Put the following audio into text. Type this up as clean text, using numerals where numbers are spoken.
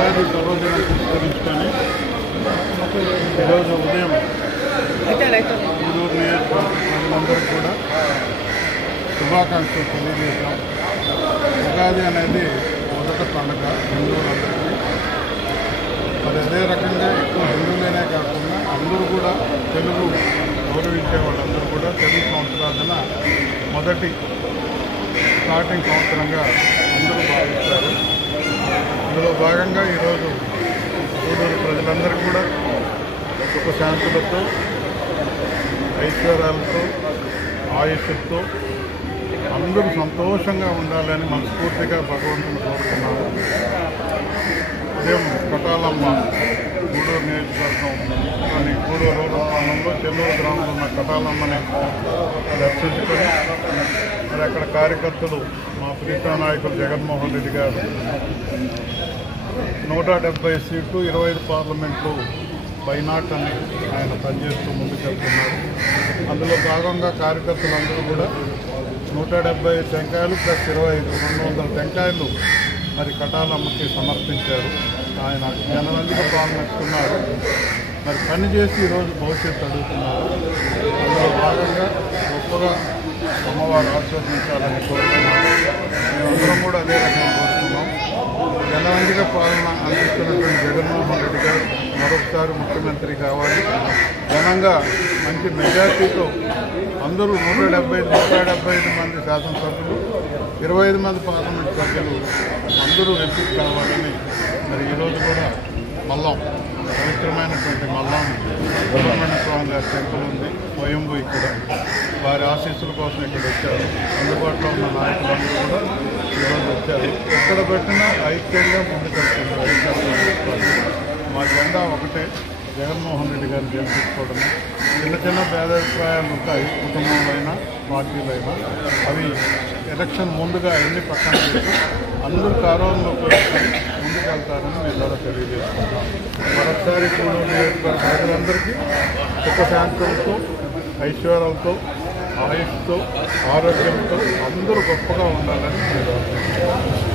ఉగాది పర్వదినం పురస్కరించుకొని ఈరోజు ఉదయం గూడూరు నియోజకవర్గ ప్రజలందరికీ కూడా శుభాకాంక్షలు తెలియజేశాం. ఉగాది అనేది మొదట పండుగ హిందువులందరికీ. మరి అదే రకంగా ఎక్కువ హిందువులనే కాకుండా అందరూ కూడా తెలుగు గౌరవించే వాళ్ళందరూ కూడా తెలుగు సంవత్సరాదిన మొదటి స్టార్టింగ్ సంవత్సరంగా అందరూ భావిస్తారు. అందులో భాగంగా ఈరోజు గూడూరు ప్రజలందరూ కూడా సుఖశాంతులతో, ఐశ్వర్యాలతో, ఆయుష్తో అందరూ సంతోషంగా ఉండాలని మనస్ఫూర్తిగా భగవంతుని కోరుకున్నారు. ఉదయం కటాలమ్మ గూడూరు నియోజకవర్గం అని గూడూరు మండలంలో చెల్లూరు గ్రామంలో ఉన్న కటాలమ్మని దర్శించుకొని మరి అక్కడ కార్యకర్తలు మా ప్రీతా నాయకులు జగన్మోహన్ రెడ్డి గారు 170 సీట్లు 25 పార్లమెంట్లు బైనాట్ అని ఆయన పనిచేస్తూ ముందుకెళ్తున్నారు. అందులో భాగంగా కార్యకర్తలందరూ కూడా 170 టెంకాయలు ప్లస్ 200 టెంకాయలు మరి కటాలమ్మకి సమర్పించారు. ఆయన జనరంజక పాల్గొన్నారు. మరి పని చేసి ఈరోజు భవిష్యత్తు అడుగుతున్నారు. అందులో భాగంగా గొప్పగా అమ్మవారు ఆశీర్వదించాలని కోరుతున్నాము. మేమందరం కూడా అదే రకంగా కోరుతున్నాం. జనరంజక పాలన అందిస్తున్నటువంటి జగన్మోహన్ రెడ్డి గారు మరొకసారి ముఖ్యమంత్రి కావాలి. ఘనంగా మంచి మెజార్టీతో అందరూ 175 మంది శాసనసభ్యులు, 25 మంది పార్లమెంట్ సభ్యులు అందరూ ఎంపిక కావాలని మరి ఈరోజు కూడా మల్లం పవిత్రమైనటువంటి మల్లం సుబ్రహ్మణ్య స్వామి గారి టెంపుల్ ఉంది, స్వయంభూ. ఇక్కడ వారి ఆశీస్సుల కోసం ఇక్కడ వచ్చారు. అందుబాటులో ఉన్న నాయకులందరూ కూడా ఈరోజు వచ్చారు. ఎక్కడ పెట్టినా ఐక్యంగా ముందుకెళ్తున్నారు. మా జెండా ఒకటే, జగన్మోహన్ రెడ్డి గారిని గెలిపించుకోవడమే. చిన్న భేదాభిప్రాయాలు ఉంటాయి కుటుంబంలో అయినా పార్టీలైనా. అవి ఎలక్షన్ ముందుగా ఎన్ని పక్కన పెట్టి అందరూ కారణంలో ముందుకెళ్తారని మీ ద్వారా తెలియజేసుకుంటాం. మరొకసారి గూడూరు నియోజకవర్గ ప్రజలందరికీ సుఖశాంతులతో, ఐశ్వర్యాలతో, ఆయుష్తో, ఆరోగ్యంతో అందరూ గొప్పగా ఉండాలని మీ ద్వారా